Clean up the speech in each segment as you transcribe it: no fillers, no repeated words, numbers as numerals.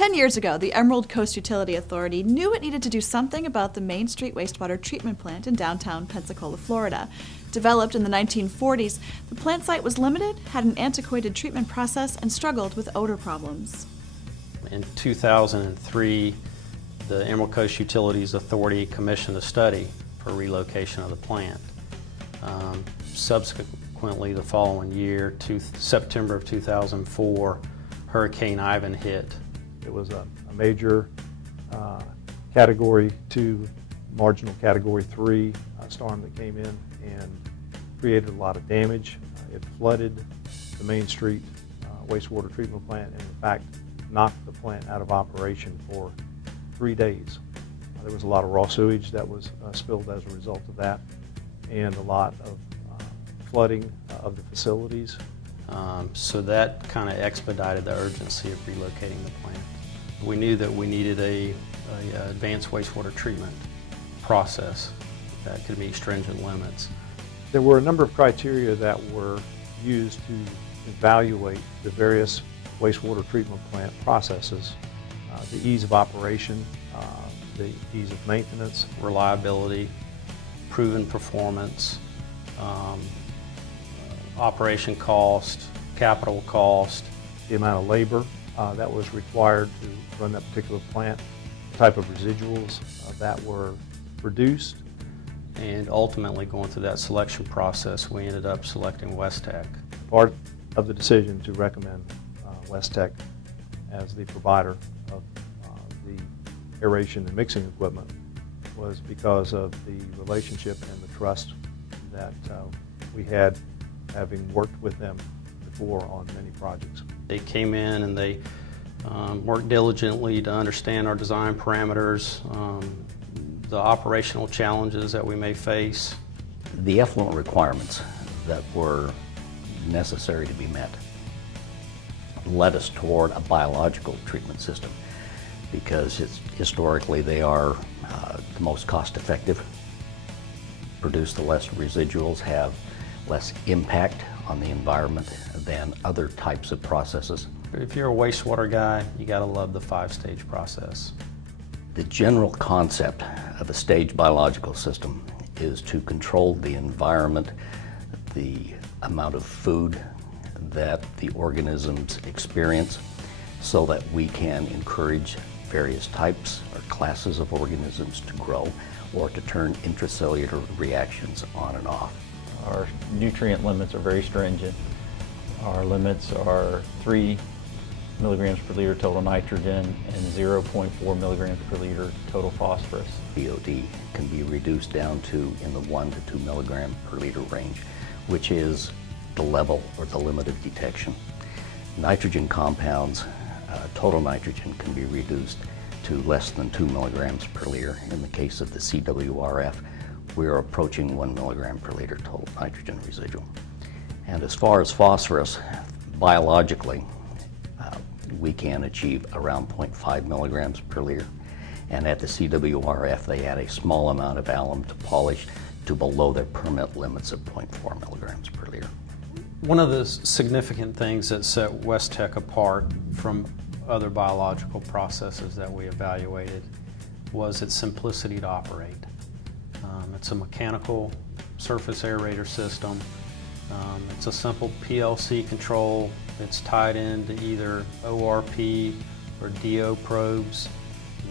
10 years ago, the Emerald Coast Utility Authority knew it needed to do something about the Main Street wastewater treatment plant in downtown Pensacola, Florida. Developed in the 1940s, the plant site was limited, had an antiquated treatment process, and struggled with odor problems. In 2003, the Emerald Coast Utilities Authority commissioned a study for relocation of the plant. Subsequently, the following year, September of 2004, Hurricane Ivan hit. It was a major Category 2, marginal Category 3 storm that came in and created a lot of damage. It flooded the Main Street wastewater treatment plant and in fact knocked the plant out of operation for 3 days. There was a lot of raw sewage that was spilled as a result of that, and a lot of flooding of the facilities. So that kind of expedited the urgency of relocating the plant. We knew that we needed a advanced wastewater treatment process that could meet stringent limits. There were a number of criteria that were used to evaluate the various wastewater treatment plant processes. The ease of operation, the ease of maintenance, reliability, proven performance, operation cost, capital cost, the amount of labor that was required to run that particular plant, the type of residuals that were produced. And ultimately, going through that selection process, we ended up selecting WesTech. Part of the decision to recommend WesTech as the provider of the aeration and mixing equipment was because of the relationship and the trust that we had, having worked with them before on many projects. They came in and they worked diligently to understand our design parameters, the operational challenges that we may face. The effluent requirements that were necessary to be met led us toward a biological treatment system because historically they are the most cost-effective, produce the less residuals, have less impact on the environment than other types of processes. If you're a wastewater guy, you gotta love the 5-stage process. The general concept of a staged biological system is to control the environment, the amount of food that the organisms experience, so that we can encourage various types or classes of organisms to grow or to turn intracellular reactions on and off. Our nutrient limits are very stringent. Our limits are 3 milligrams per liter total nitrogen and 0.4 milligrams per liter total phosphorus. BOD can be reduced down to in the 1 to 2 milligram per liter range, which is the level or the limit of detection. Nitrogen compounds, total nitrogen can be reduced to less than 2 milligrams per liter. In the case of the CWRF, we are approaching 1 milligram per liter total nitrogen residual. And as far as phosphorus, biologically, we can achieve around 0.5 milligrams per liter. And at the CWRF, they add a small amount of alum to polish to below their permit limits of 0.4 milligrams per liter. One of the significant things that set WesTech apart from other biological processes that we evaluated was its simplicity to operate. It's a mechanical surface aerator system. It's a simple PLC control. It's tied into either ORP or DO probes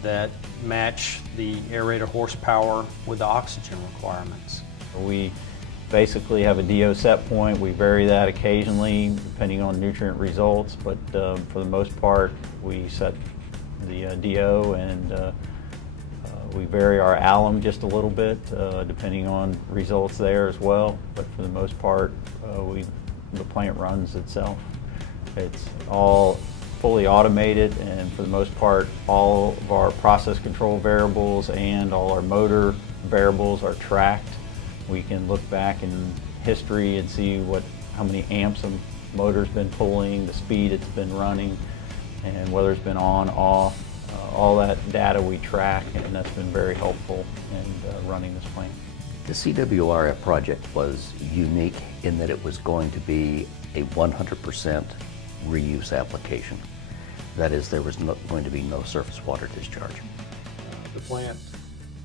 that match the aerator horsepower with the oxygen requirements. We basically have a DO set point. We vary that occasionally depending on nutrient results, but for the most part we set the DO and we vary our alum just a little bit depending on results there as well, but for the most part the plant runs itself. It's all fully automated, and for the most part all of our process control variables and all our motor variables are tracked. We can look back in history and see how many amps a motor's been pulling, the speed it's been running, and whether it's been on, off. All that data we track, and that's been very helpful in running this plant. The CWRF project was unique in that it was going to be a 100% reuse application. That is, there was going to be no surface water discharge. The plant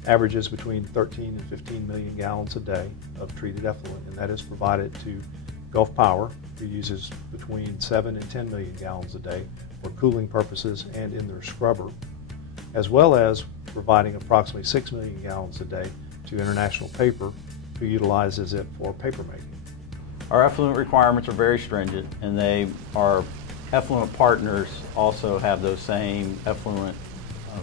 averages between 13 and 15 million gallons a day of treated effluent, and that is provided to Gulf Power, who uses between 7 and 10 million gallons a day for cooling purposes and in their scrubber, as well as providing approximately 6 million gallons a day to International Paper, who utilizes it for paper making. Our effluent requirements are very stringent, and our effluent partners also have those same effluent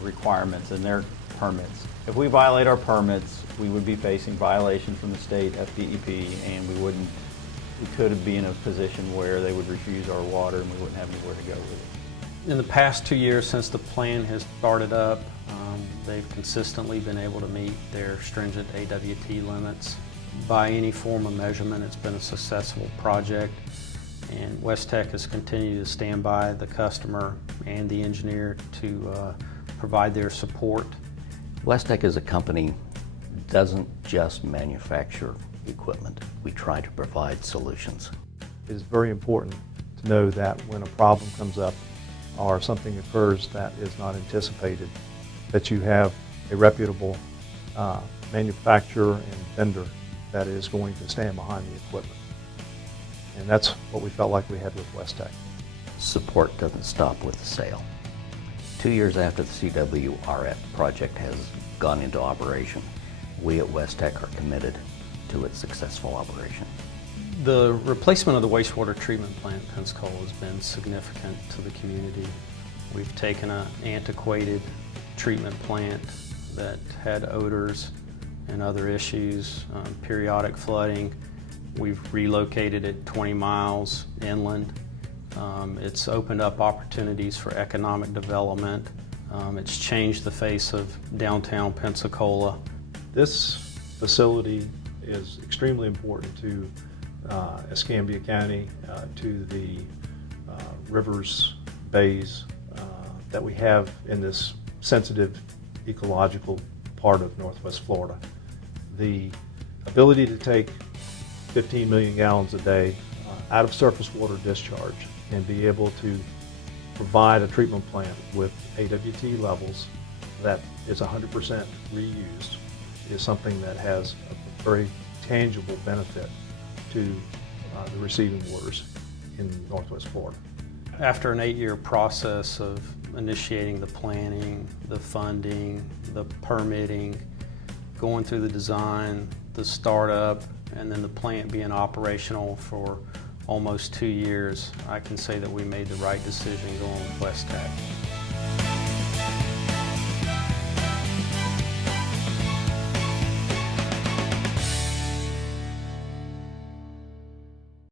requirements in their permits. If we violate our permits, we would be facing violations from the state FDEP, and we could be in a position where they would refuse our water and we wouldn't have anywhere to go with it. In the past 2 years since the plan has started up, they've consistently been able to meet their stringent AWT limits. By any form of measurement, it's been a successful project, and WesTech has continued to stand by the customer and the engineer to provide their support. WesTech as a company doesn't just manufacture equipment. We try to provide solutions. It is very important to know that when a problem comes up or something occurs that is not anticipated, that you have a reputable manufacturer and vendor that is going to stand behind the equipment. And that's what we felt like we had with WesTech. Support doesn't stop with the sale. 2 years after the CWRF project has gone into operation, we at WesTech are committed to its successful operation. The replacement of the wastewater treatment plant in Pensacola has been significant to the community. We've taken an antiquated treatment plant that had odors and other issues, periodic flooding. We've relocated it 20 miles inland. It's opened up opportunities for economic development. It's changed the face of downtown Pensacola. This facility is extremely important to Escambia County, to the rivers, bays that we have in this sensitive ecological part of Northwest Florida. The ability to take 15 million gallons a day out of surface water discharge and be able to provide a treatment plant with AWT levels that is 100% reused is something that has a very tangible benefit to the receiving waters in Northwest Florida. After an 8-year process of initiating the planning, the funding, the permitting, going through the design, the startup, and then the plant being operational for almost 2 years, I can say that we made the right decision going with WesTech.